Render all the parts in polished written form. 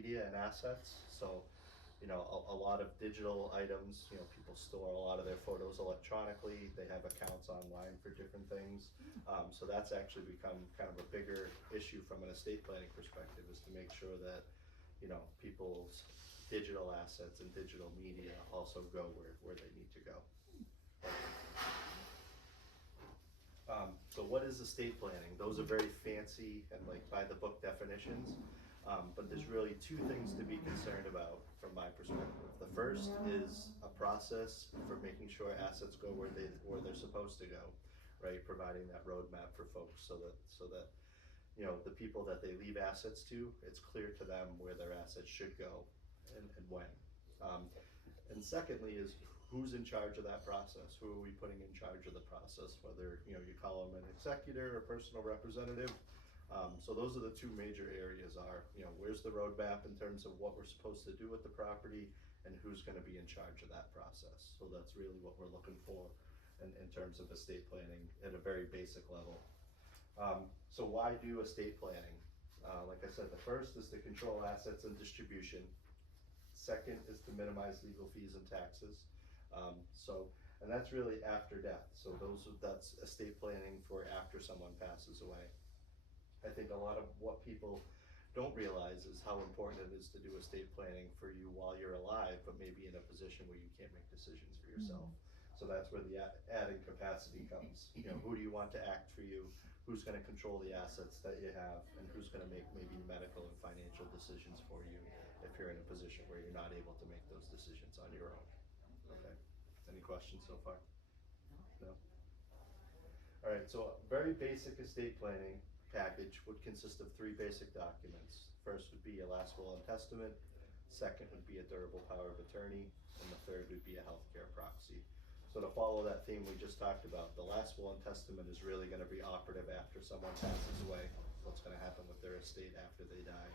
media and assets. So, a lot of digital items, people store a lot of their photos electronically. They have accounts online for different things. So that's actually become kind of a bigger issue from an estate planning perspective, is to make sure that, people's digital assets and digital media also go where they need to go. So what is estate planning? Those are very fancy and like by the book definitions, but there's really two things to be concerned about from my perspective. The first is a process for making sure assets go where they're supposed to go, right? Providing that roadmap for folks so that the people that they leave assets to, it's clear to them where their assets should go and when. And secondly is who's in charge of that process? Who are we putting in charge of the process? Whether you call them an executor or personal representative. So those are the two major areas are, where's the roadmap in terms of what we're supposed to do with the property, and who's going to be in charge of that process. So that's really what we're looking for in terms of estate planning at a very basic level. So why do estate planning? Like I said, the first is to control assets and distribution. Second is to minimize legal fees and taxes. And that's really after death. So that's estate planning for after someone passes away. I think a lot of what people don't realize is how important it is to do estate planning for you while you're alive, but maybe in a position where you can't make decisions for yourself. So that's where the added capacity comes. Who do you want to act for you? Who's going to control the assets that you have, and who's going to make maybe medical and financial decisions for you if you're in a position where you're not able to make those decisions on your own. Okay. Any questions so far? No? All right, so a very basic estate planning package would consist of three basic documents. First would be a last will and testament. Second would be a durable power of attorney. And the third would be a healthcare proxy. So to follow that theme we just talked about, the last will and testament is really going to be operative after someone passes away. What's going to happen with their estate after they die,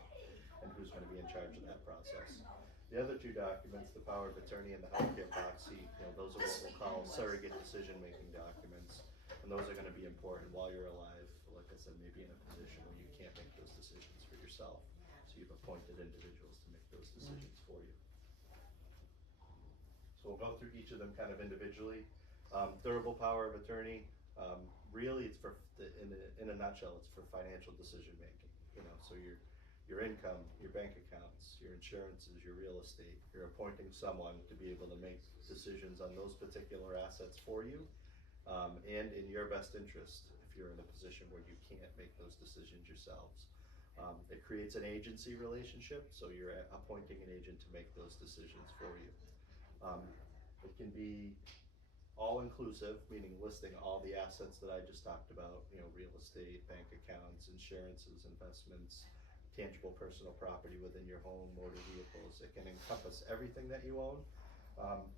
and who's going to be in charge of that process. The other two documents, the power of attorney and the healthcare proxy, those are what we'll call surrogate decision-making documents. And those are going to be important while you're alive. Like I said, maybe in a position where you can't make those decisions for yourself. So you've appointed individuals to make those decisions for you. So we'll go through each of them kind of individually. Durable power of attorney, really it's for, in a nutshell, it's for financial decision making. So your income, your bank accounts, your insurances, your real estate, you're appointing someone to be able to make decisions on those particular assets for you, and in your best interest if you're in a position where you can't make those decisions yourselves. It creates an agency relationship, so you're appointing an agent to make those decisions for you. It can be all-inclusive, meaning listing all the assets that I just talked about, real estate, bank accounts, insurances, investments, tangible personal property within your home, motor vehicles. It can encompass everything that you own,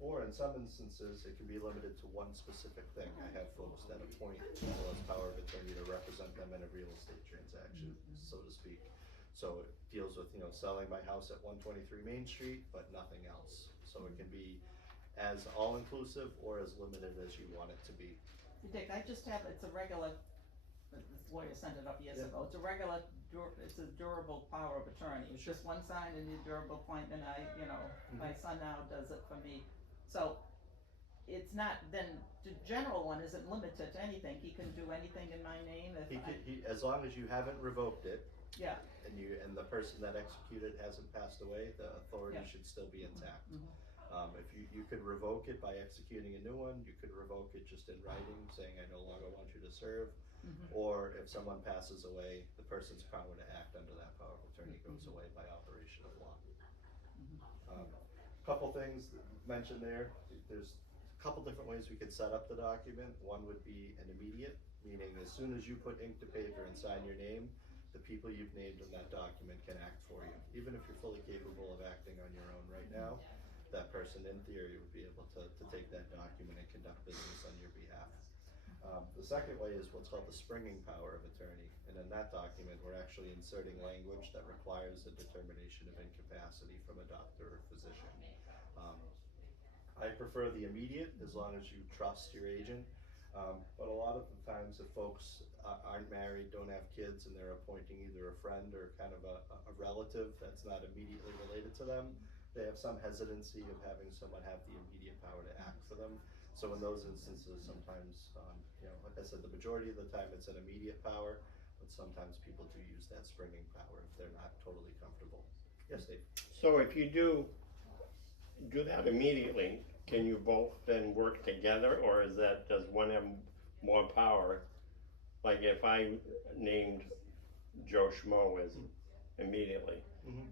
or in some instances, it can be limited to one specific thing. I have folks that appoint as power of attorney to represent them in a real estate transaction, so to speak. So it deals with, selling my house at 123 Main Street, but nothing else. So it can be as all-inclusive or as limited as you want it to be. Dick, I just have, it's a regular, this lawyer sent it up years ago, it's a regular, it's a durable power of attorney. It's just one sign and a durable appointment. My son now does it for me. So it's not, then the general one isn't limited to anything. He can do anything in my name if as long as you haven't revoked it. Yeah. And the person that executed hasn't passed away, the authority should still be intact. If you could revoke it by executing a new one, you could revoke it just in writing, saying I no longer want you to serve. Or if someone passes away, the person's power to act under that power of attorney goes away by operation of law. Couple things mentioned there. There's a couple different ways we could set up the document. One would be an immediate, meaning as soon as you put ink to paper and sign your name, the people you've named in that document can act for you. Even if you're fully capable of acting on your own right now, that person in theory would be able to take that document and conduct business on your behalf. The second way is what's called the springing power of attorney. And in that document, we're actually inserting language that requires a determination of incapacity from a doctor or physician. I prefer the immediate as long as you trust your agent. But a lot of the times, if folks aren't married, don't have kids, and they're appointing either a friend or kind of a relative that's not immediately related to them, they have some hesitancy of having someone have the immediate power to act for them. So in those instances, sometimes, like I said, the majority of the time it's an immediate power, but sometimes people do use that springing power if they're not totally comfortable. Yes, Dave? So if you do that immediately, can you both then work together, or does one have more power? Like if I named Joe Schmo as immediately,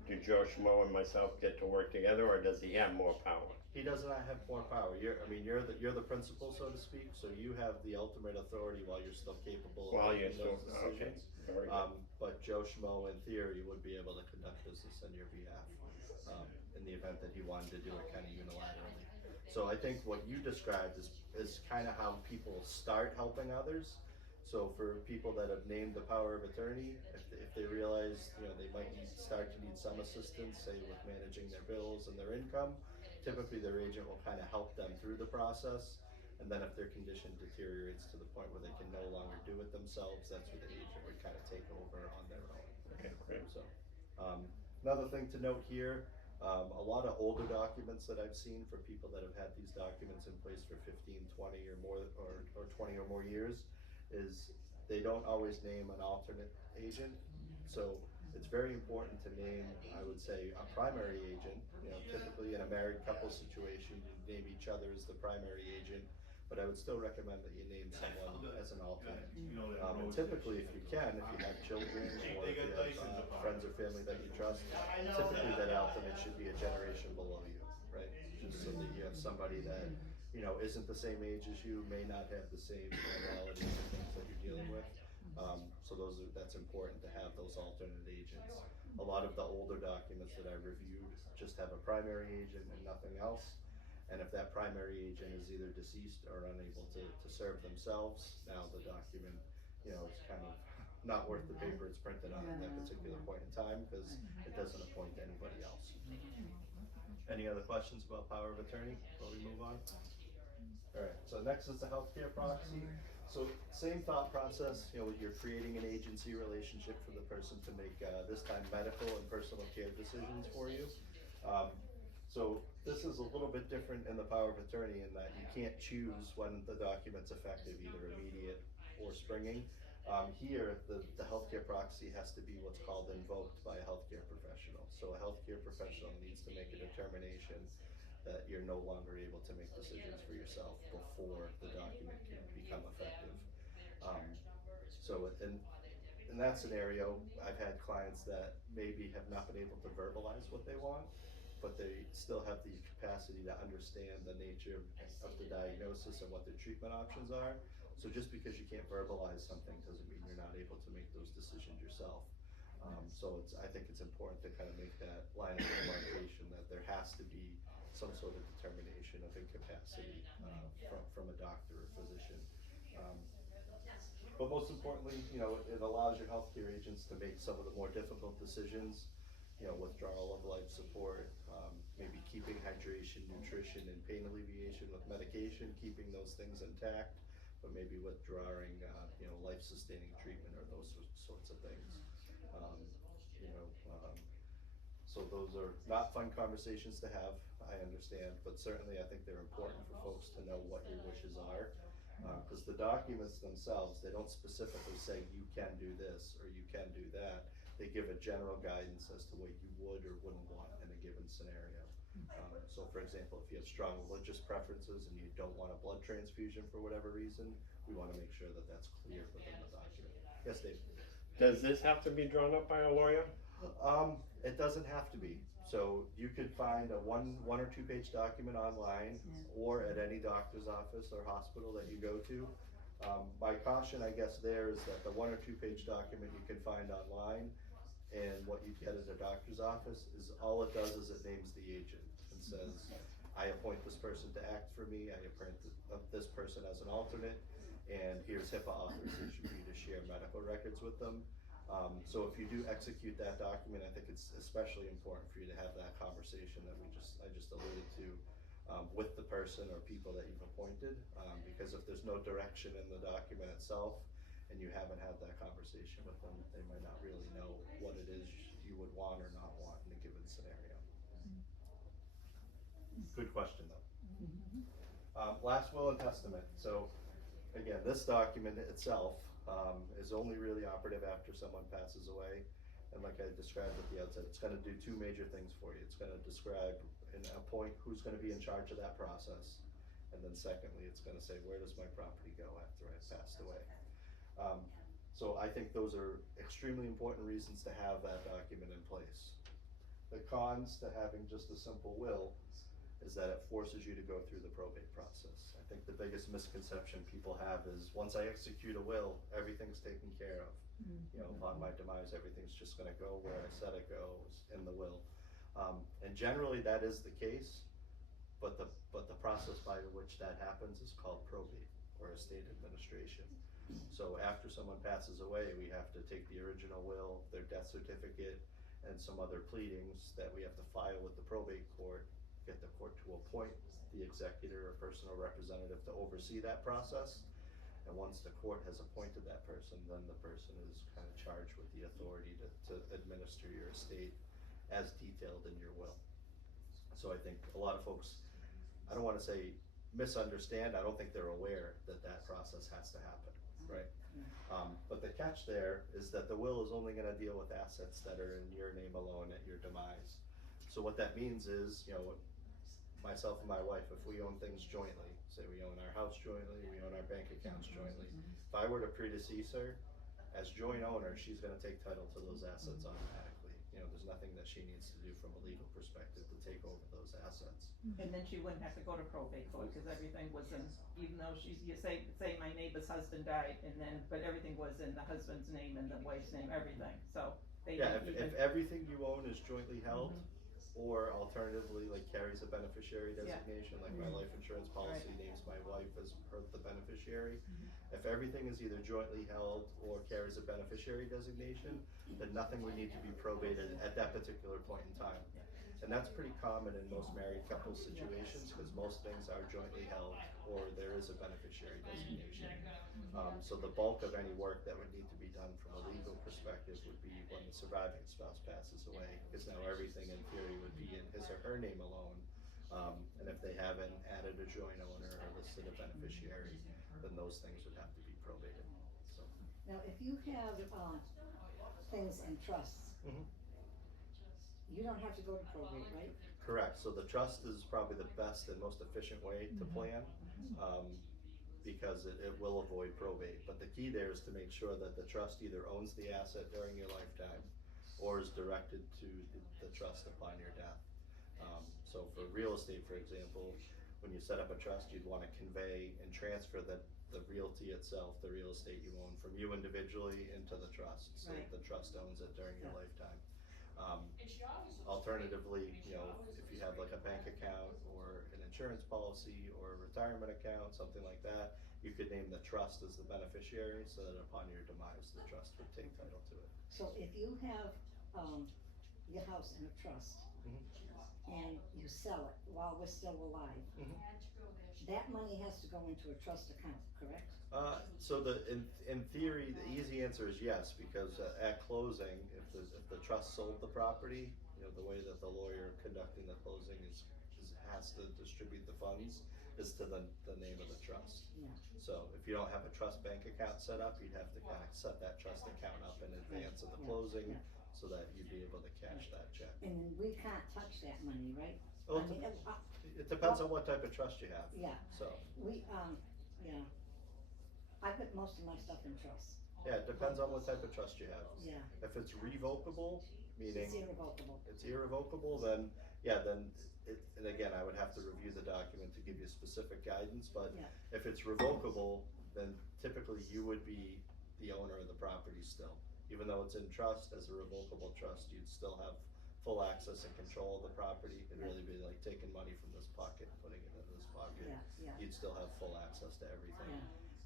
do Joe Schmo and myself get to work together, or does he have more power? He does not have more power. You're the principal, so to speak. So you have the ultimate authority while you're still capable of making those decisions. Okay. But Joe Schmo, in theory, would be able to conduct business on your behalf in the event that he wanted to do it kind of unilaterally. So I think what you described is kind of how people start helping others. So for people that have named the power of attorney, if they realize they might start to need some assistance, say with managing their bills and their income, typically their agent will kind of help them through the process. And then if their condition deteriorates to the point where they can no longer do it themselves, that's where the agent would kind of take over on their own. Okay, great. So another thing to note here, a lot of older documents that I've seen for people that have had these documents in place for 15, 20 or more, or 20 or more years, is they don't always name an alternate agent. So it's very important to name, I would say, a primary agent. Typically in a married couple situation, you name each other as the primary agent, but I would still recommend that you name someone as an alternate. And typically, if you can, if you have children or if you have friends or family that you trust, typically that alternate should be a generation below you, right? Just so that you have somebody that isn't the same age as you, may not have the same modalities and things that you're dealing with. So that's important to have those alternate agents. A lot of the older documents that I reviewed just have a primary agent and nothing else. And if that primary agent is either deceased or unable to serve themselves, now the document, is kind of not worth the paper it's printed on at that particular point in time, because it doesn't appoint anybody else. Any other questions about power of attorney before we move on? Alright, so next is the healthcare proxy. So same thought process, you're creating an agency relationship for the person to make, this time medical and personal care decisions for you. So this is a little bit different in the power of attorney in that you can't choose when the document's effective, either immediate or springing. Here, the healthcare proxy has to be what's called invoked by a healthcare professional. So a healthcare professional needs to make a determination that you're no longer able to make decisions for yourself before the document can become effective. So in that scenario, I've had clients that maybe have not been able to verbalize what they want, but they still have the capacity to understand the nature of the diagnosis and what their treatment options are. So just because you can't verbalize something doesn't mean you're not able to make those decisions yourself. So I think it's important to kind of make that line of demarcation that there has to be some sort of determination of incapacity from a doctor or physician. But most importantly, it allows your healthcare agents to make some of the more difficult decisions, withdrawal of life support, maybe keeping hydration, nutrition, and pain alleviation with medication, keeping those things intact, but maybe withdrawing, life-sustaining treatment or those sorts of things. So those are not fun conversations to have, I understand, but certainly I think they're important for folks to know what your wishes are. Because the documents themselves, they don't specifically say you can do this or you can do that. They give a general guidance as to what you would or wouldn't want in a given scenario. So for example, if you have strong religious preferences and you don't want a blood transfusion for whatever reason, we want to make sure that that's clear within the document. Yes, Dave? Does this have to be drawn up by a lawyer? It doesn't have to be. So you could find a one or two page document online or at any doctor's office or hospital that you go to. My caution, I guess, there is that the 1 or 2 page document you can find online, and what you get at a doctor's office is all it does is it names the agent and says, I appoint this person to act for me, I appoint this person as an alternate, and here's HIPAA authorization for you to share medical records with them. So if you do execute that document, I think it's especially important for you to have that conversation that I just alluded to with the person or people that you've appointed, because if there's no direction in the document itself, and you haven't had that conversation with them, they might not really know what it is you would want or not want in a given scenario. Good question though. Last will and testament. So again, this document itself is only really operative after someone passes away. And like I described at the outset, it's gonna do two major things for you. It's gonna describe and appoint who's gonna be in charge of that process. And then secondly, it's gonna say, where does my property go after I've passed away? So I think those are extremely important reasons to have that document in place. The cons to having just a simple will is that it forces you to go through the probate process. I think the biggest misconception people have is once I execute a will, everything's taken care of. You know, upon my demise, everything's just gonna go where I said it goes in the will. And generally that is the case, but the process by which that happens is called probate or estate administration. So after someone passes away, we have to take the original will, their death certificate, and some other pleadings that we have to file with the probate court, get the court to appoint the executor or personal representative to oversee that process. And once the court has appointed that person, then the person is kind of charged with the authority to administer your estate as detailed in your will. So I think a lot of folks, I don't wanna say misunderstand, I don't think they're aware that that process has to happen, right? But the catch there is that the will is only gonna deal with assets that are in your name alone at your demise. So what that means is, you know, myself and my wife, if we own things jointly, say we own our house jointly, we own our bank accounts jointly, if I were to predecease her, as joint owner, she's gonna take title to those assets automatically. You know, there's nothing that she needs to do from a legal perspective to take over those assets. And then she wouldn't have to go to probate court, cause everything was in, even though you say my neighbor's husband died, and then, but everything was in the husband's name and the wife's name, everything, so they Yeah, didn't if even. everything you own is jointly held, or alternatively, like carries a beneficiary Yeah. designation, like my life insurance policy names my wife as the beneficiary. If everything is either jointly held or carries a beneficiary designation, then nothing would need to be probated at that particular point in time. And that's pretty common in most married couple situations, because most things are jointly held or there is a beneficiary designation. So the bulk of any work that would need to be done from a legal perspective would be when the surviving spouse passes away, because now everything in theory would be in his or her name alone. And if they haven't added a joint owner or listed a beneficiary, then those things would have to be probated, so. Now, if you have, things in trusts, you don't have to go to probate, right? Correct, so the trust is probably the best and most efficient way to plan, because it will avoid probate. But the key there is to make sure that the trust either owns the asset during your lifetime or is directed to the trust upon your death. So for real estate, for example, when you set up a trust, you'd wanna convey and transfer the realty itself, the real estate you own, from you individually into the trust, so Right. the trust owns it during your lifetime. Alternatively, you know, if you have like a bank account or an insurance policy or a retirement account, something like that, you could name the trust as the beneficiary, so that upon your demise, the trust would take title to it. So if you have, your house in a trust, and you sell it while we're still alive, that money has to go into a trust account, correct? So in theory, the easy answer is yes, because at closing, if the trust sold the property, you know, the way that the lawyer conducting the closing has to distribute the funds is to the name of the trust. Yeah. So if you don't have a trust bank account set up, you'd have to kind of set that trust account up in advance of the closing, so that you'd be able to cash that check. And we can't touch that money, right? Well, I mean, it depends on what type of trust you have, yeah, so. we, yeah, I put most of my stuff in trust, Yeah, it depends on what type of trust you have. yeah, If it's revocable, meaning it's irrevocable, it's irrevocable, then, yeah, then and again, I would have to review the document to give you specific guidance, but Yeah. if it's revocable, then typically you would be the owner of the property still. Even though it's in trust, as a revocable trust, you'd still have full access and control of the property. It'd really be like taking money from this pocket and putting it into this pocket. yeah, yeah, You'd still have full access to everything.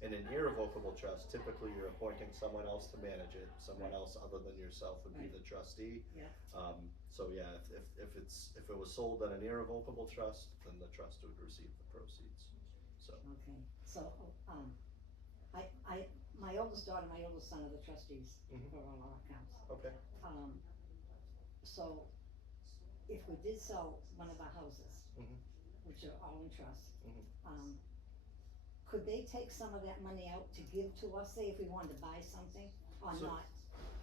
yeah. In an irrevocable trust, typically you're appointing someone else to manage it, someone else other than yourself would be the trustee. Yeah. So yeah, if it was sold on an irrevocable trust, then the trust would receive the proceeds, so. Okay, so, my oldest daughter, my oldest son are the trustees Mhm. for all our accounts. Okay. So, if we did sell one of our houses, Mhm. which are all in trust, Mhm. could they take some of that money out to give to us, say if we wanted to buy something, or So- not?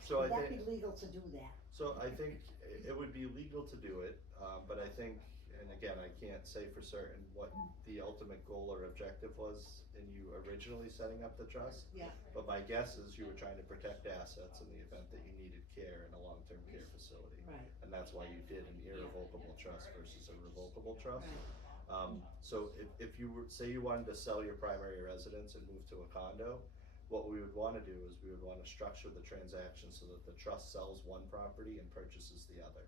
So I Would that think. be legal to do that? So I think it would be legal to do it, but I think, and again, I can't say for certain what the ultimate goal or objective was in you originally setting up the trust. Yeah. But my guess is you were trying to protect assets in the event that you needed care in a long-term care facility. Right. And that's why you did an irrevocable trust versus a revocable trust. Right. So if you were, say you wanted to sell your primary residence and move to a condo, what we would wanna do is we would wanna structure the transaction so that the trust sells one property and purchases the other.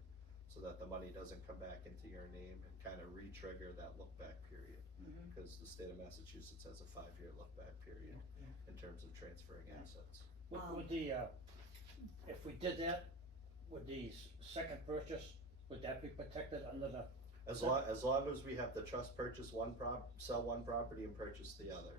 So that the money doesn't come back into your name and kinda re-trigger that look-back period. Mhm. Cause the state of Massachusetts has a 5-year look-back period in terms of transferring assets. Would the, if we did that, would the second purchase, would that be protected under the, As long as we have the trust purchase sell one property and purchase the other.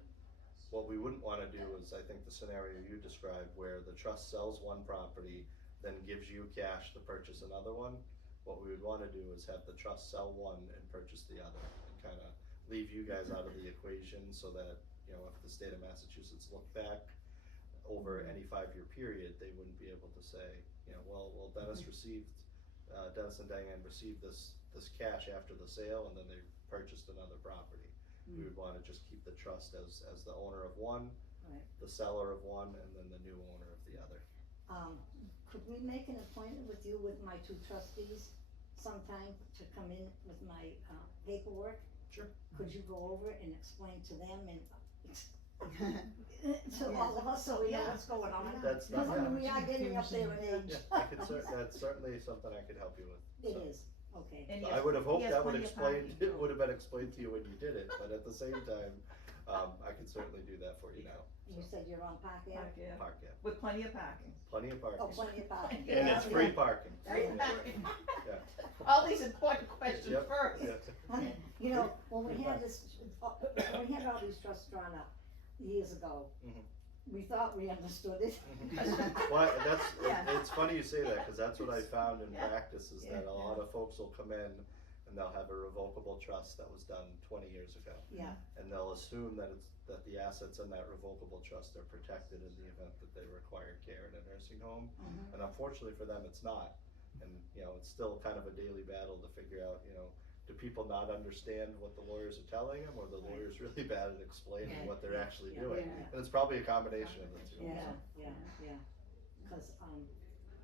What we wouldn't wanna do is, I think the scenario you described, where the trust sells one property, then gives you cash to purchase another one. What we would wanna do is have the trust sell one and purchase the other, and kinda leave you guys out of the equation, so that, you know, if the state of Massachusetts looked back over any 5-year period, they wouldn't be able to say, you know, well, Dennis and Diane received this cash after the sale, and then they purchased another property. We would wanna just keep the trust as the owner of one, Right. the seller of one, and then the new owner of the other. Could we make an appointment with you with my two trustees sometime to come in with my, paperwork? Sure. Could you go over it and explain to them and to all of us, so we know what's going on? That's Because not, I mean, we are getting up there in age. yeah, that's certainly something I could help you with. It So. is, okay. And he I has- would have hoped he has that would plenty of explain, parking, it too. would have been explained to you when you did it, but at the same time, I can certainly do that for you now. You said you're on Park Ave? Park, yeah, Park, yeah, with plenty of parking. plenty of parking. Oh, plenty of parking. And it's Free parking. Free Yeah. parking. Yeah. All these important questions Yep, first. yeah. You know, when we had this, when we had all these trusts drawn up years ago, Mhm. we thought we understood it. Well, that's, Yeah. it's funny you say that, cause that's what I found in Yeah. practice, is that a lot of folks will come in and they'll have a revocable trust that was done 20 years ago. Yeah. And they'll assume that the assets in that revocable trust are protected in the event that they require care in a nursing home. Mhm. And unfortunately for them, it's not. And, you know, it's still kind of a daily battle to figure out, you know, do people not understand what the lawyers are telling them, or the lawyers really bad at explaining Yeah, what they're yeah, actually yeah, doing? yeah. And it's probably a combination of the two. Yeah, yeah, cause,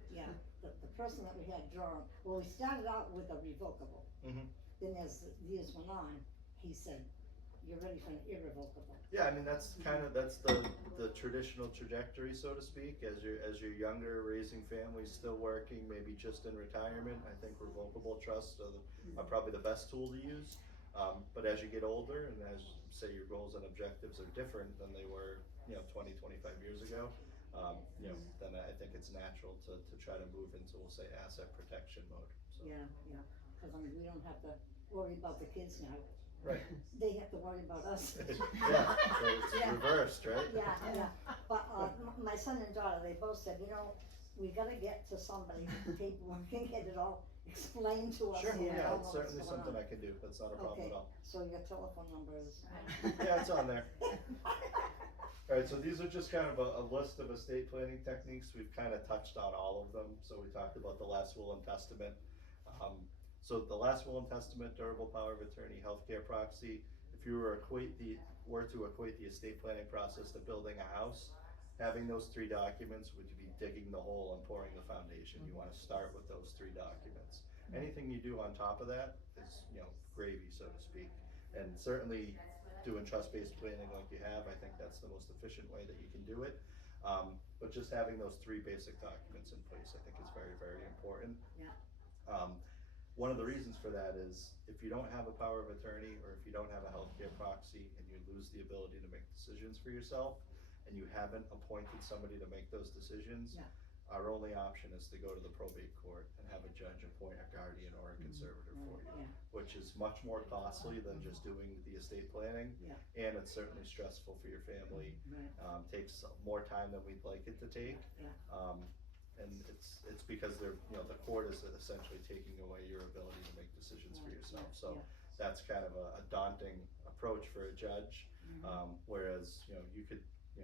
yeah, the person that we had drawn, well, we started out with a revocable. Mhm. Then as the years went on, he said, you're ready for an irrevocable. Yeah, I mean, that's the traditional trajectory, so to speak, as you're younger, raising families, still working, maybe just in retirement. I think revocable trusts are probably the best tool to use. But as you get older, and as, say, your goals and objectives are different than they were, 20, 25 years ago, then I think it's natural to try to move into, we'll say, asset protection mode, so. Yeah, cause I mean, we don't have to worry about the kids now, Right. they have to worry about us. Yeah, so it's Yeah. reversed, right? Yeah, but, my son and daughter, they both said, we gotta get to somebody with paperwork and get it all explained to us. Sure, so we yeah, know it's what's certainly going something on. I can do, that's not a problem Okay. at all. So your telephone number is? Yeah, it's on there. Alright, so these are just kind of a list of estate planning techniques. We've kind of touched on all of them. So we talked about the last will and testament. So the last will and testament, durable power of attorney, healthcare proxy. If you were to equate the estate planning process to building a house, having those 3 documents would be digging the hole and pouring the foundation. You want to start with those 3 documents. Anything you do on top of that is, gravy, so to speak. And certainly doing trust-based planning like you have, I think that's the most efficient way that you can do it. But just having those 3 basic documents in place, I think is very, very important. Yeah. one of the reasons for that is if you don't have a power of attorney, or if you don't have a healthcare proxy, and you lose the ability to make decisions for yourself, and you haven't appointed somebody to make those decisions, Yeah. our only option is to go to the probate court and have a judge appoint a guardian or a conservator for you, Yeah. which is much more costly than just doing the estate planning. Yeah. And it's certainly stressful for your family, Right. takes more time than we'd like it to take. Yeah. And it's because they're, the court is essentially taking away your ability to make decisions for Right, yourself, yeah, so yeah. that's kind of a daunting approach for a judge. Mhm. Whereas, you could,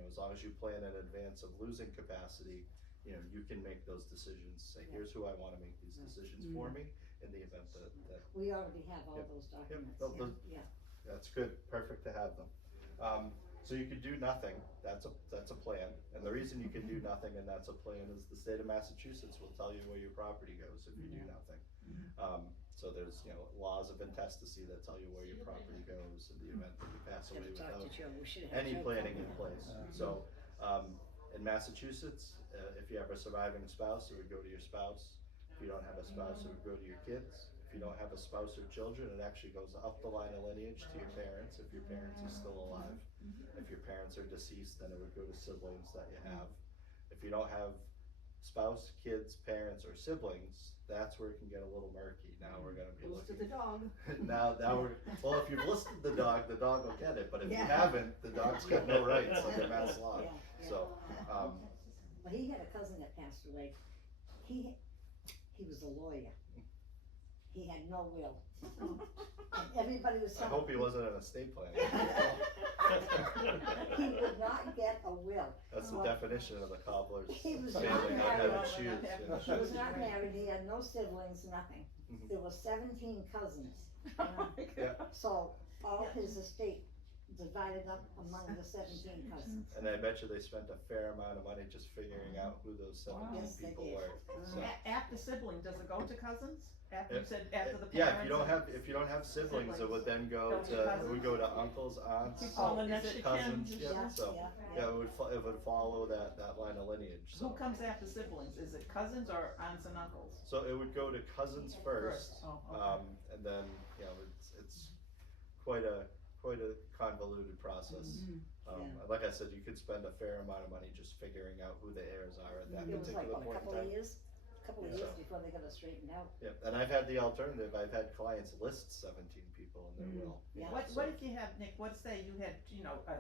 as long as you plan in advance of losing capacity, you can make those decisions, say, Yeah. here's who I wanna make these Right. decisions for me, in the event that, We already have all Yep. those documents, Those- those- yeah. that's good, perfect to have them. So you could do nothing, that's a plan, and the reason you can do nothing and that's a plan is the state of Massachusetts will tell you where your property goes if you do nothing. So there's, laws of intestacy that tell you where your property goes in the event that you pass away Gotta talk to without Joe, we should have any Joe planning come in in. place. So, in Massachusetts, if you have a surviving spouse, it would go to your spouse. If you don't have a spouse, it would go to your kids. If you don't have a spouse or children, it actually goes up the line of lineage to your parents, if your parents are still alive. If your parents are deceased, then it would go to siblings that you have. If you don't have spouse, kids, parents, or siblings, that's where it can get a little murky. Now we're gonna be Goes to looking. the dog. Now well, if you've listed the dog will get it, but if you Yeah. haven't, the dog's got no rights under mass law. Yeah, yeah. So, Well, he had a cousin that passed away, he was a lawyer. He had no will. And everybody was I telling hope he wasn't an estate planner. He would not get a will. That's the definition of the cobbler's He was family, not not having married. shoes. yeah. He was not married, he had no siblings, nothing. Mhm. There were 17 cousins. Yeah. So all his estate divided up among the 17 cousins. And I bet you they spent a fair amount of money just figuring out who those 17 Yes, they people did. were. So, After sibling, does it go to cousins? After you If- said after the parents? yeah, if you don't have siblings, it would then go it would go to uncles, aunts, Keep calling next it to cousins, kin. yeah, so, Yeah. it would follow that line of lineage, Who so. comes after siblings? Is it cousins or aunts and uncles? So it would go to cousins first, Oh, okay. and then, it's quite a convoluted process. Yeah. Like I said, you could spend a fair amount of money just figuring out who the heirs are at that It was like, particular what, a point in couple of time. years? Couple of Yeah. years before they got it straightened out. Yep, and I've had the alternative, I've had clients list 17 people in their will. Yeah. What if you have, Nick, what say you had,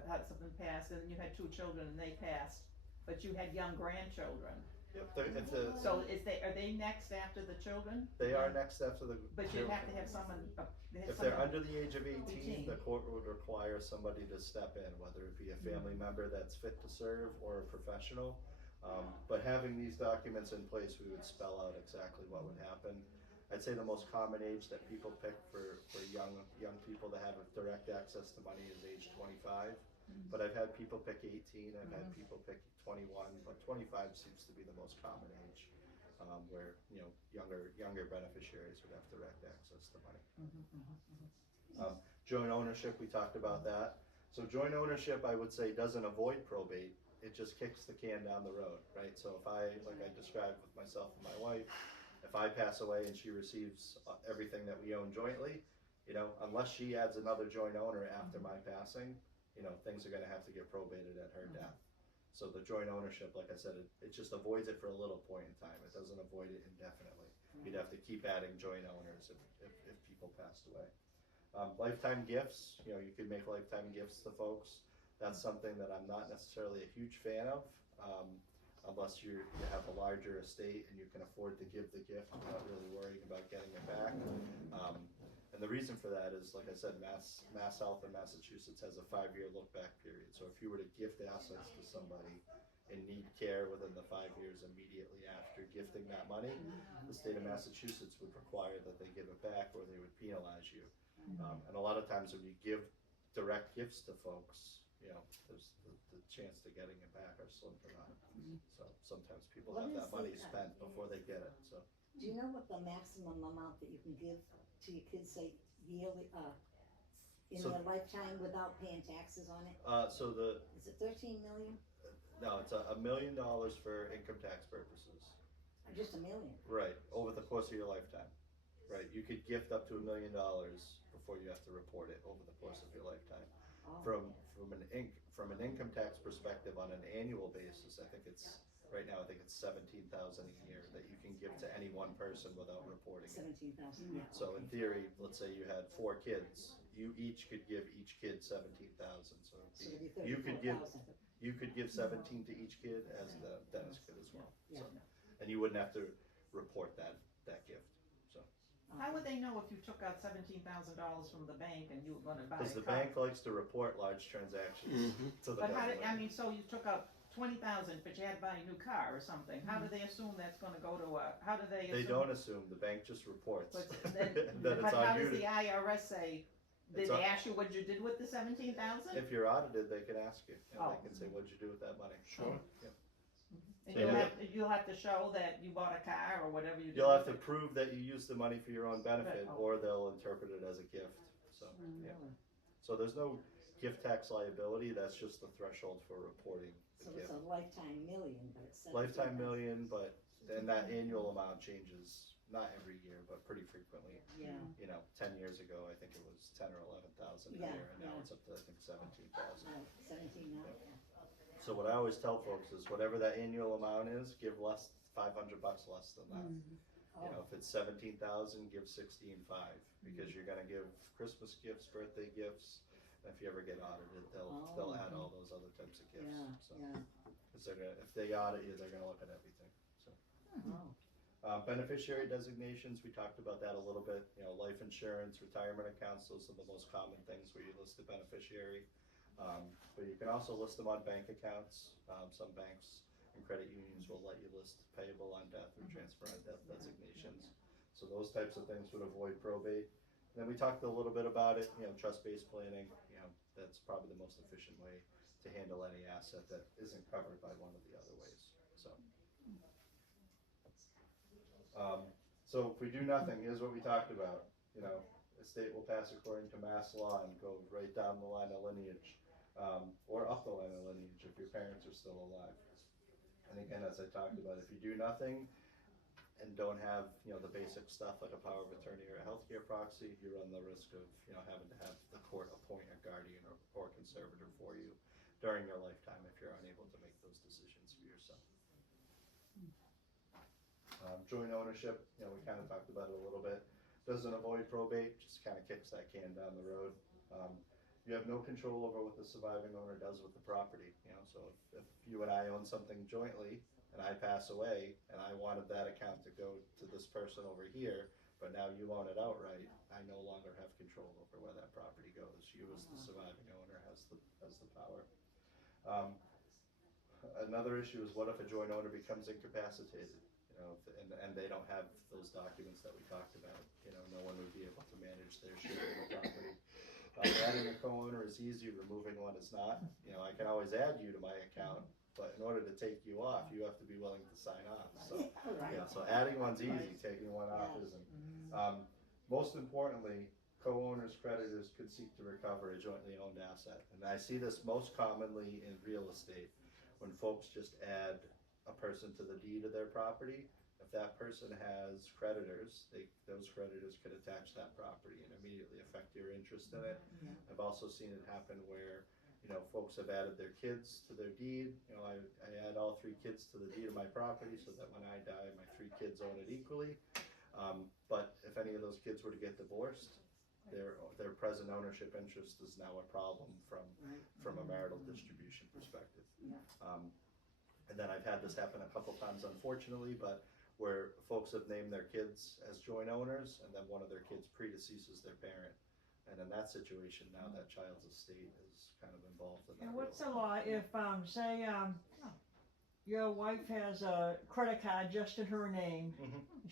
had something passed and you had 2 children and they passed, but you had young grandchildren? Yep, if So are they next after the children? they are next after the. But you'd have to have someone, If they're under the age of 18, the court would require somebody to step in, whether it be a family member that's fit to serve or a professional. But having these documents in place, we would spell out exactly what would happen. I'd say the most common age that people pick for young people to have direct access to money is age 25. But I've had people pick 18, I've had people pick 21, but 25 seems to be the most common age, where, younger beneficiaries would have direct access to money. Joint ownership, we talked about that. So joint ownership, I would say, doesn't avoid probate, it just kicks the can down the road, right? So if like I described with myself and my wife, if I pass away and she receives everything that we own jointly, unless she adds another joint owner after my passing, things are gonna have to get probated at her death. So the joint ownership, like I said, it just avoids it for a little point in time, it doesn't avoid it indefinitely. You'd have to keep adding joint owners if people passed away. Lifetime gifts, you could make lifetime gifts to folks. That's something that I'm not necessarily a huge fan of, unless you have a larger estate and you can afford to give the gift without really worrying about getting it back. And the reason for that is, like I said, Mass Health in Massachusetts has a 5-year look-back period. So if you were to gift assets to somebody and need care within the 5 years immediately after gifting that money, the state of Massachusetts would require that they give it back or they would penalize you. And a lot of times when you give direct gifts to folks, there's the chance to getting it back are slim to none. So sometimes people What have is that money the, spent before they get it, so. Do you know what the maximum amount that you can give to your kids, say yearly, in So- their lifetime without paying taxes on it? So Is it 13 million? no, it's $1 million for income tax purposes. Or just $1 million? Right, over the course of your lifetime. right? You could gift up to $1 million before you have to report it over the course of your lifetime. Oh. From an income tax perspective on an annual basis, I think it's, right now, I think it's $17,000 a year that you can give to any one person without reporting it. 17,000, yeah. So in theory, let's say you had 4 kids, you each could give each kid 17,000, so So it'd it'd be, be you could give 17 to each kid as the Dennis could as well. Yeah. So, and you wouldn't have to report that gift, so. How would they know if you took out $17,000 from the bank and you were gonna buy a car? Because the bank likes to report large transactions to the But how did, government. I mean, so you took out 20,000, but you had to buy a new car or something, how do they assume that's gonna go to how do they assume? They don't assume, the bank just reports But then, that but it's how on you does the to, IRS say, did It's they on- ask you what you did with the 17,000? if you're audited, they can ask you, and Oh. they can say, what'd you do with that money? Sure. And So you'll have to show that you bought a car or whatever you did. You'll have with to it. prove that you used the money for your own benefit, Right. or they'll interpret it as a gift, so, yeah. So there's no gift tax liability, that's just the threshold for reporting So the it's gift. a lifetime million, but it's 17,000. Lifetime million, but then that annual amount changes, not every year, but pretty frequently. Yeah, You know, 10 years ago, I think it was 10 or 11,000 a Yeah, year, and now yeah. it's up to, I think, 17,000. no, 17 now, So what I always tell folks is whatever that annual amount is, give less, $500 less than that. You know, Oh, if it's 17,000, give 16,500, because you're gonna give Christmas gifts, birthday gifts, and if you ever get audited, they'll add all those other types of gifts, yeah, so. yeah, Cause they're gonna, if they audit you, they're gonna look at everything, so. oh, Beneficiary designations, we talked about that a little bit, you know, life insurance, retirement accounts, those are the most common things where you list the beneficiary. But you can also list them on bank accounts, some banks and credit unions will let you list payable on death or transfer on death designations. So those types of things would avoid probate. And then we talked a little bit about it, you know, trust-based planning, you know, that's probably the most efficient way to handle any asset that isn't covered by one of the other ways, so. So if we do nothing, here's what we talked about, you know, the state will pass according to mass law and go right down the line of lineage, or up the line of lineage if your parents are still alive. And again, as I talked about, if you do nothing and don't have, you know, the basic stuff like a power of attorney or a healthcare proxy, you run the risk of, you know, having to have the court appoint a guardian or conservator for you during your lifetime if you're unable to make those decisions for yourself. Joint ownership, you know, we kind of talked about it a little bit. Doesn't avoid probate, just kind of kicks that can down the road. You have no control over what the surviving owner does with the property, you know, so if you and I own something jointly and I pass away and I wanted that account to go to this person over here, but now you own it outright, I no longer have control over where that property goes. You as the surviving owner has the power. Another issue is what if a joint owner becomes incapacitated? You know, and they don't have those documents that we talked about, you know, no one would be able to manage their share of the property. Adding a co-owner is easy, removing one is not. You know, I can always add you to my account, but in order to take you off, you have to be willing to sign off, so. right. Yeah, so adding one's easy, taking one off isn't. Most importantly, co-owners, creditors could seek to recover a jointly owned asset. And I see this most commonly in real estate, when folks just add a person to the deed of their property. If that person has creditors, those creditors could attach that property and immediately affect your interest in it. Yeah. I've also seen it happen where, you know, folks have added their kids to their deed. You know, I add all 3 kids to the deed of my property so that when I die, my 3 kids own it equally. But if any of those kids were to get divorced, their present ownership interest is now a problem from a marital distribution perspective. Yeah. And then I've had this happen a couple times, unfortunately, but where folks have named their kids as joint owners, and then one of their kids predeceases their parent. And in that situation, now that child's estate is kind of involved in that. And what's the real- law if, say, your wife has a credit card just in her name,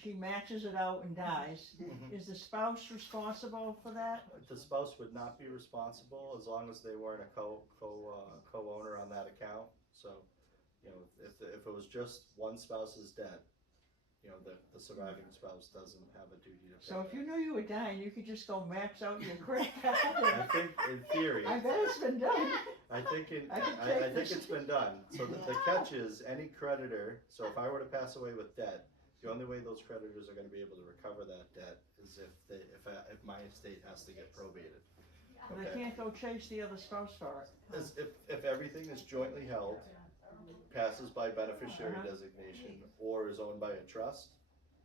she maxes it out and dies, is the spouse responsible for that? The spouse would not be responsible as long as they weren't a co-owner on that account. So, you know, if it was just one spouse is dead, you know, the surviving spouse doesn't have a duty to pay. So if you knew you were dying, you could just go max out your credit I card. think in theory, I bet it's been done. I think I can take think this. it's been done. So the catch is any creditor, so if I were to pass away with debt, The only way those creditors are gonna be able to recover that debt is if my estate has to get probated. But I can't go chase the other spouse for it. Is if everything is jointly held, passes by beneficiary Uh-huh. designation, or is owned by a trust,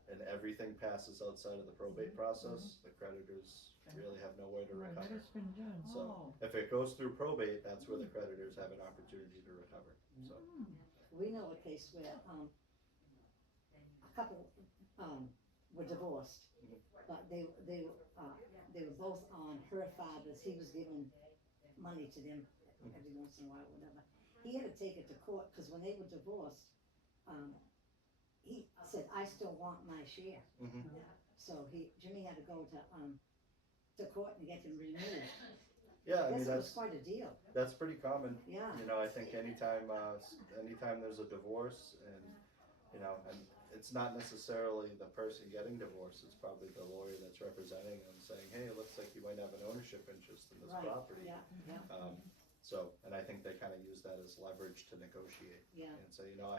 and everything passes outside of the probate process, the creditors really have nowhere to Right, recover. it's been done. So, if it goes through probate, that's where the creditors have an opportunity to recover, so. We know a case where, a couple, were divorced, but they were both on her father's, he was giving money to them every once in a while, whatever. He had to take it to court, cause when they were divorced, he said, I still want my share. Mhm. So Jimmy had to go to court and get him removed. Yeah, I mean, Guess it was that's, quite a deal, that's pretty common. yeah. You know, I think anytime there's a divorce and, you know, and it's not necessarily the person getting divorced, it's probably the lawyer that's representing them saying, hey, it looks like you might have an ownership interest in this Right, property. yeah, yeah, So, and I think they kind of use that as leverage to negotiate yeah, and say, you know,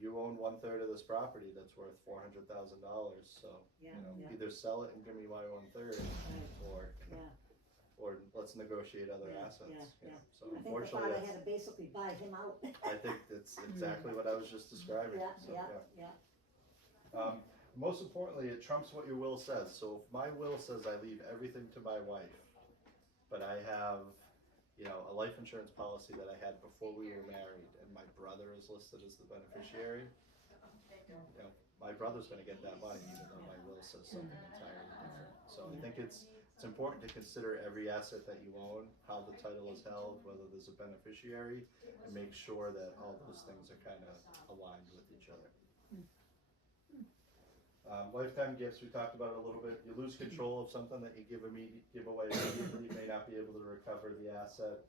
you own 1/3 of this property that's worth $400,000, so, yeah, you know, yeah, either sell it and give me my 1/3, right, or, yeah. or let's negotiate other Yeah, assets. yeah, you know. yeah. So I think the unfortunately, father had to basically buy him out. I think that's exactly what I was just describing, Yeah, so, yeah, yeah. Most importantly, it trumps what your will says, so if my will says I leave everything to my wife, but I have, you know, a life insurance policy that I had before we were married, and my brother is listed as the beneficiary, you know, my brother's gonna get that money, even though my will says something entirely different. So I think it's important to consider every asset that you own, how the title is held, whether there's a beneficiary, and make sure that all those things are kind of aligned with each other. Lifetime gifts, we talked about it a little bit. You lose control of something that you give away immediately, you may not be able to recover the asset.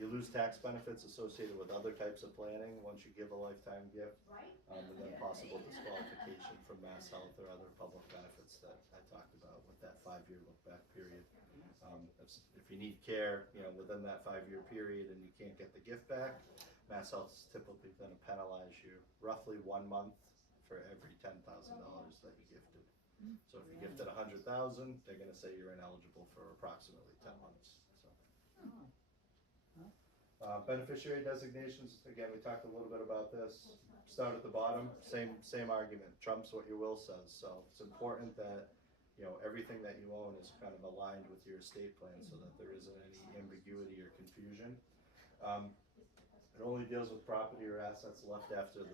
You lose tax benefits associated with other types of planning once you give a lifetime gift. And then possible disqualification from Mass Health or other public benefits that I talked about with that 5-year look back period. If you need care, you know, within that 5-year period and you can't get the gift back, Mass Health is typically gonna penalize you roughly 1 month for every $10,000 that you gifted. So if you gifted 100,000, they're gonna say you're ineligible for approximately 10 months, so. Beneficiary designations, again, we talked a little bit about this. Start at the bottom, same argument, trumps what your will says, so it's important that, you know, everything that you own is kind of aligned with your estate plan so that there isn't any ambiguity or confusion. It only deals with property or assets left after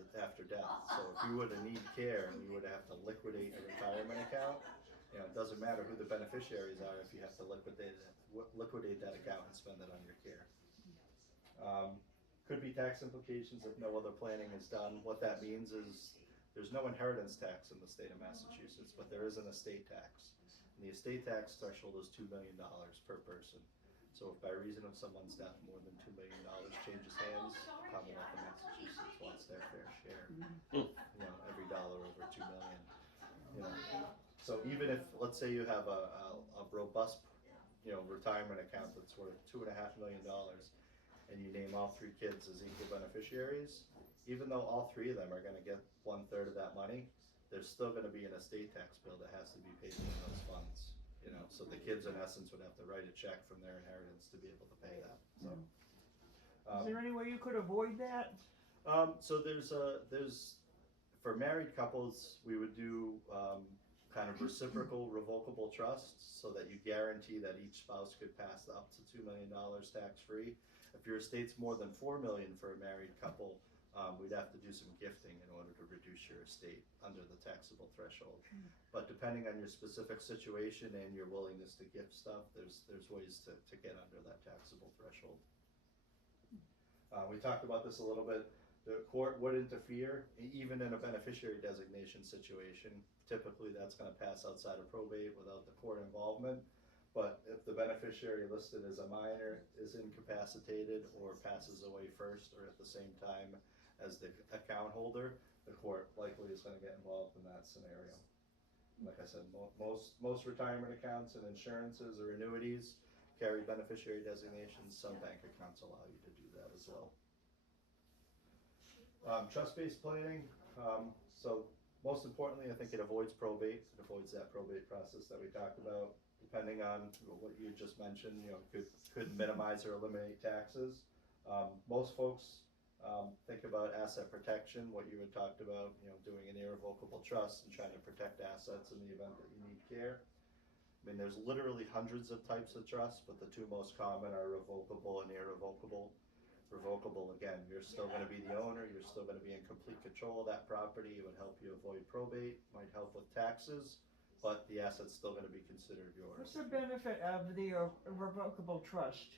death, so if you were to need care and you were to have to liquidate a retirement account, you know, it doesn't matter who the beneficiaries are if you have to liquidate that account and spend it on your care. Could be tax implications if no other planning is done. What that means is there's no inheritance tax in the state of Massachusetts, but there is an estate tax. And the estate tax threshold is $2 million per person. So if by reason of someone's death more than $2 million changes hands, the Commonwealth of Massachusetts wants their fair share. You know, every dollar over $2 million. You know, so even if, let's say you have a robust, you know, retirement account that's worth $2.5 million, and you name all 3 kids as equal beneficiaries, even though all 3 of them are gonna get 1/3 of that money, there's still gonna be an estate tax bill that has to be paid from those funds. You know, so the kids in essence would have to write a check from their inheritance to be able to pay that, so. Is there any way you could avoid that? So there's for married couples, we would do kind of reciprocal revocable trusts so that you guarantee that each spouse could pass up to $2 million tax-free. If your estate's more than $4 million for a married couple, we'd have to do some gifting in order to reduce your estate under the taxable threshold. But depending on your specific situation and your willingness to gift stuff, there's ways to get under that taxable threshold. We talked about this a little bit. The court would interfere, even in a beneficiary designation situation. Typically, that's gonna pass outside of probate without the court involvement. But if the beneficiary listed as a minor is incapacitated or passes away first or at the same time as the account holder, the court likely is gonna get involved in that scenario. Like I said, most retirement accounts and insurances or annuities carry beneficiary designations. Some bank accounts allow you to do that as well. Trust-based planning, So most importantly, I think it avoids probate. It avoids that probate process that we talked about. Depending on what you just mentioned, could minimize or eliminate taxes. Most folks think about asset protection, what you had talked about, doing an irrevocable trust and trying to protect assets in the event that you need care. I mean, there's literally hundreds of types of trusts, but the two most common are revocable and irrevocable. Revocable, again, you're still going to be the owner, you're still going to be in complete control of that property, it would help you avoid probate, might help with taxes, but the asset's still going to be considered What's yours. the benefit of the irrevocable trust?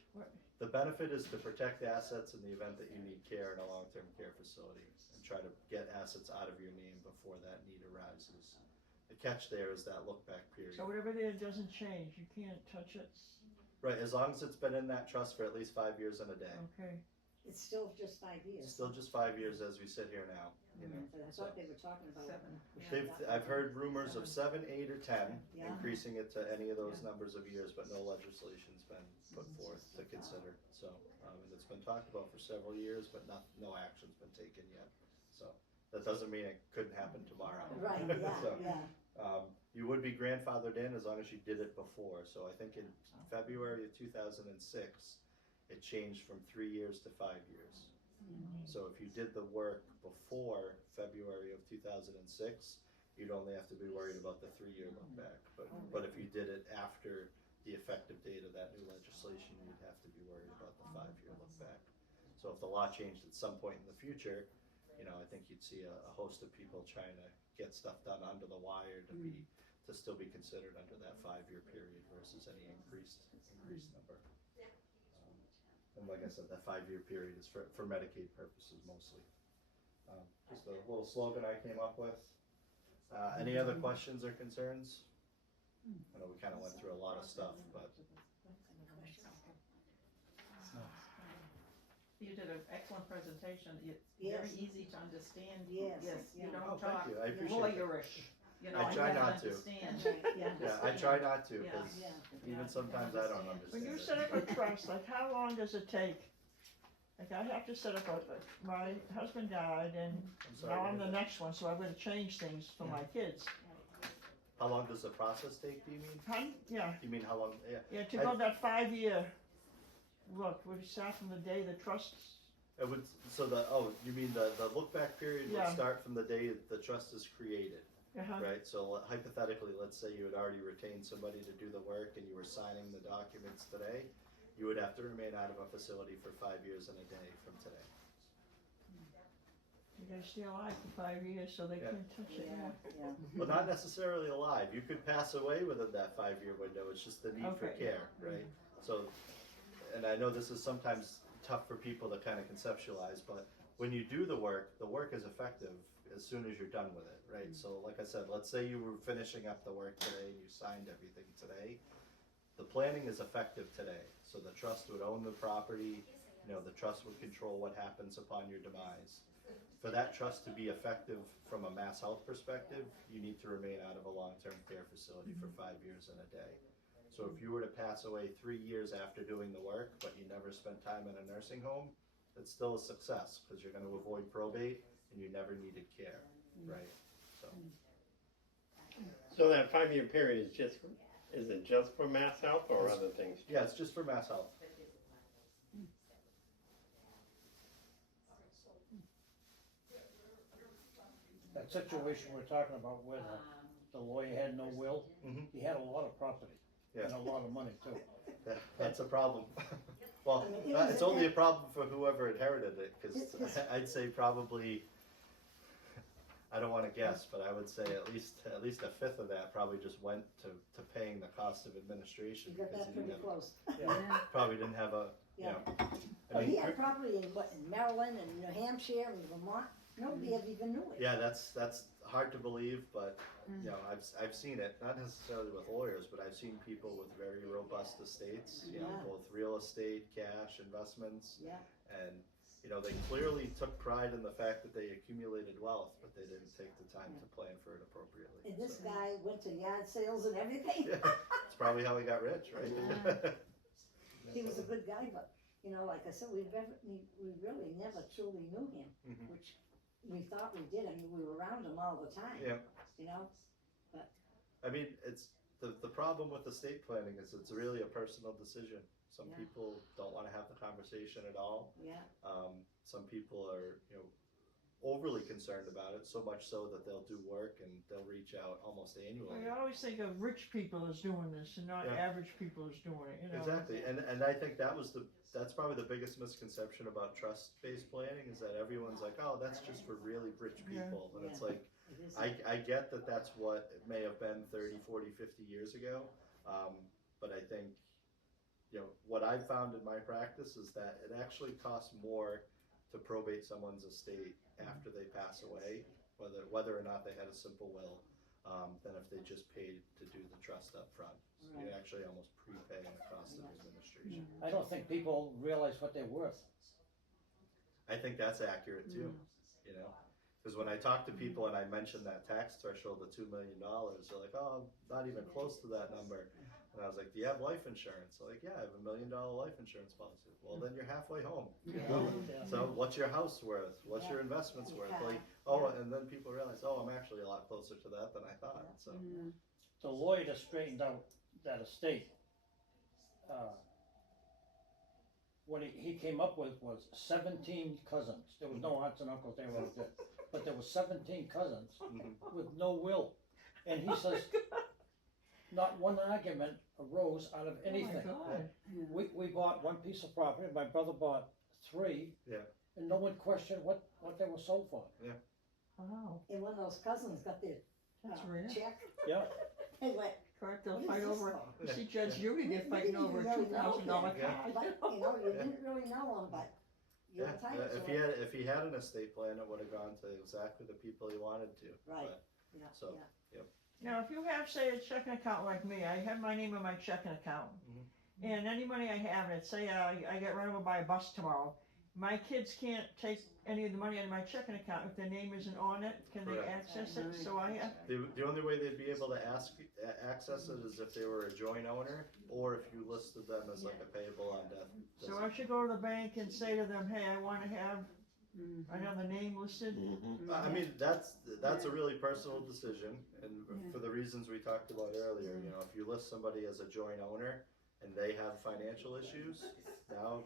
The benefit is to protect assets in the event that you need care in a long-term care facility and try to get assets out of your name before that need arises. The catch there is that look-back period. So whatever there doesn't change, you can't touch it? Right, as long as it's been in that trust for at least 5 years and a day. Okay. It's still just 5 years. It's still just 5 years as we sit here now, But I thought they were talking about. 7. I've heard rumors of 7, 8, or 10, Yeah. increasing it to any of those numbers of years, but no legislation's been put forth to consider. So, and it's been talked about for several years, but no action's been taken yet. So, that doesn't mean it couldn't happen tomorrow. Right, So, yeah. you would be grandfathered in as long as you did it before. So I think in February of 2006, it changed from 3 years to 5 years. So if you did the work before February of 2006, you'd only have to be worried about the 3-year look back. But if you did it after the effective date of that new legislation, you'd have to be worried about the 5-year look back. So if the law changed at some point in the future, I think you'd see a host of people trying to get stuff done under the wire to still be considered under that 5-year period versus any increased number. And like I said, that 5-year period is for Medicaid purposes mostly. Just a little slogan I came up with. Any other questions or concerns? I know we kind of went through a lot of stuff, but You did an excellent presentation. It's Yes. very easy to understand. Yes, You yeah. don't oh, thank talk you. I appreciate it. lawyerish. I try you not have to. understand. Yeah. Yeah, I try not to Yeah. because Yeah. even sometimes I don't understand. When you it. set up a trust, like how long does it take? Like I have to set up my husband died and I'm sorry. now I'm the next one, so I'm gonna change things for my kids. How long does the process take? Do you mean? Yeah, You mean how long? Yeah. yeah, to go that 5-year look, would you start from the day the trust, It would. So you mean the look back period Yeah. would start from the day the trust is created. uh-huh, Right, so hypothetically, let's say you had already retained somebody to do the work and you were signing the documents today, you would have to remain out of a facility for 5 years and a day from today. you gotta stay alive for 5 years so they Yeah. can't touch it, Yeah, yeah. But not necessarily alive, you could pass away within that 5-year window, it's just the need for Okay. care, right? So, and I know this is sometimes tough for people to kind of conceptualize, but when you do the work is effective as soon as you're done with it, right? So like I said, let's say you were finishing up the work today and you signed everything today. The planning is effective today, so the trust would own the property, the trust would control what happens upon your demise. For that trust to be effective from a mass health perspective, you need to remain out of a long-term care facility for 5 years and a day. So if you were to pass away 3 years after doing the work, but you never spent time in a nursing home, it's still a success, because you're gonna avoid probate and you never needed care, right? So that 5-year period is it just for mass health or other things? Yeah, it's just for mass health. That situation we're talking about where the lawyer had no will, Mhm. he had a lot of property and Yeah. a lot of money too. That's a problem. Well, it's only a problem for whoever inherited it, because I'd say probably, I don't want to guess, but I would say at least a fifth of that probably just went to paying the cost of administration. You got because that he pretty didn't close. probably didn't have a, Yeah. I But he mean, had property in Maryland and New Hampshire and Vermont, nobody ever even knew it. yeah, that's hard to believe, but I've seen it, not necessarily with lawyers, but I've seen people with very robust estates, Yeah. both real estate, cash, investments, Yeah. and they clearly took pride in the fact that they accumulated wealth, but they didn't take the time to plan for it appropriately. And this So, guy went to yard sales and everything. yeah, it's probably how he got rich, right? Yeah. He was a good guy, but, like I said, we really never truly knew him, Mhm. which we thought we did, I mean, we were around them all the time. Yeah. You know, I mean, it's, the problem with estate planning is it's really a personal decision. Some Yeah. people don't wanna have the conversation at all. yeah, Some people are, overly concerned about it, so much so that they'll do work and they'll reach out almost annually. I always think of rich people as doing this and not Yeah. average people as doing it, you know? Exactly, and I think that's probably the biggest misconception about trust-based planning, is that everyone's like, oh, that's just for really rich Yeah. people, and it's Yeah. like, it is. I get that that's what it may have been 30, 40, 50 years ago, but I think, what I've found in my practice is that it actually costs more to probate someone's estate after they pass away, whether or not they had a simple will, than if they just paid to do the trust up front. So you Right. actually almost prepay the cost of administration. I don't think people realize what they're worth. I think that's accurate too, because when I talk to people and I mention that tax threshold of $2 million, they're like, oh, I'm not even close to that number. And I was like, do you have life insurance? They're like, yeah, I have $1 million life insurance policy. Well, then you're halfway home. Yeah. So what's your house worth? What's your investments worth? Yeah. Like, oh, and then people realize, oh, I'm actually a lot closer to that than I thought. So The lawyer that straightened out that estate, what he came up with was 17 cousins. There was no aunts and uncles, they were all good. But there was 17 cousins with no will. And he says, not one argument arose out of anything. Oh my God. We bought one piece of property, my brother bought 3. Yeah. And no one questioned what they were sold for. Wow, And one of those cousins got their that's rare. check, Yeah, they went, Correct, they'll What is fight this over, for? you see Judge Judy, they're We fighting didn't over a even really know $2,000 him. car. but, you didn't really know him, but you're Yeah, entitled if to he it. had an estate plan, it would have gone to exactly the people he wanted to. Right. But, Yeah, so, yeah. Now, if you have, say, a checking account like me, I have my name on my checking account. And any money I have in it, say I get run over by a bus tomorrow, my kids can't take any of the money out of my checking account if their name isn't on it, can they Correct. access it? So I have, the only way they'd be able to access it is if they were a joint owner, or if you listed them as like a payable on death. so I should go to the bank and say to them, hey, I wanna have another name listed. I mean, that's a really personal decision, and for the reasons we talked about earlier, if you list somebody as a joint owner and they have financial issues, now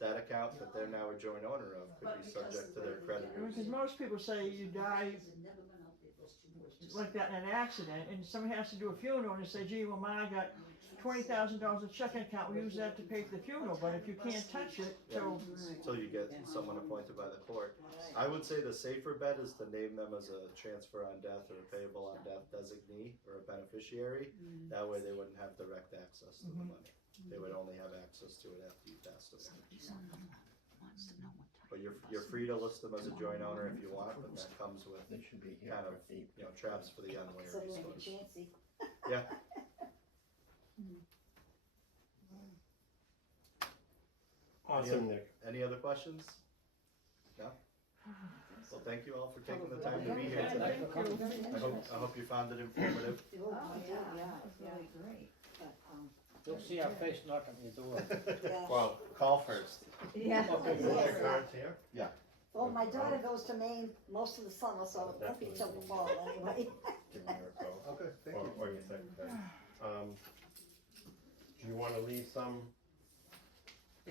that account that they're now a joint owner of could be subject to their creditors. Because most people say you die like that in an accident, and someone has to do a funeral, and they say, gee, well, Ma got $20,000 in checking account, we use that to pay for the funeral, but if you can't touch it, till, Until you get someone appointed by the court. I would say the safer bet is to name them as a transfer on death or a payable on death designee or a beneficiary. That way they wouldn't have direct access to the money. They would only have access to it after you passed away. But you're free to list them as a joint owner if you want, but that comes with They should be here kind of, for 8. traps for the unwary. So sort like of. a chancy. Yeah. Awesome, Nick. Any other questions? No? Well, thank you all for taking the time to be here Yeah, tonight. thanks for coming. I hope you found it informative. Oh, yeah, really great. but, You'll see our face knocking at your door. yeah. Well, Call first. Yeah. Okay, is your cards here? Well, my daughter goes to Maine most of the summer, so it won't be till the fall anyway. Give me your call. Okay, thank you. Or your secretary. Do you wanna leave some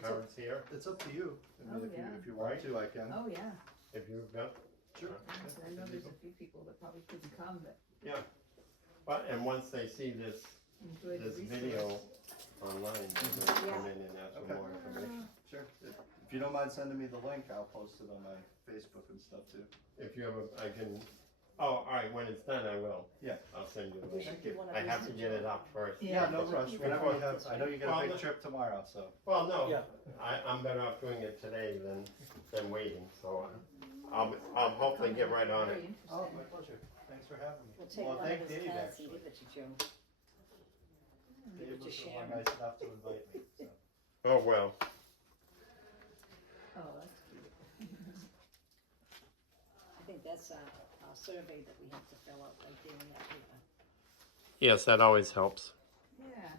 cards here? It's up to you. I mean, Oh, if yeah. you want to, I can. Oh, yeah. If you've got, Sure. I know there's a few people that probably couldn't come, but but, and once they see this enjoyed the resource. video online, they may come in and ask for Okay. more information. Sure. If you don't mind sending me the link, I'll post it on my Facebook and stuff too. If you have I can, alright, when it's done, I will. Yeah. I'll send you the We link. should do one of I these have to get it up first. Yeah. No rush. Whenever you have, I know you got a big trip tomorrow, so. Well, no, Yeah. I'm better off doing it today than waiting, so I'll hopefully get right on Very it. interesting. Oh, my pleasure. Thanks for having me. We'll take Well, one thank of his Dave, cards and actually. give it to Joe. Dave it to was the one Sharon. nice enough to invite me, so. Oh, well. Oh, that's cute. I think that's a survey that we have to fill out right there in that paper. Yes, that always helps. Yeah.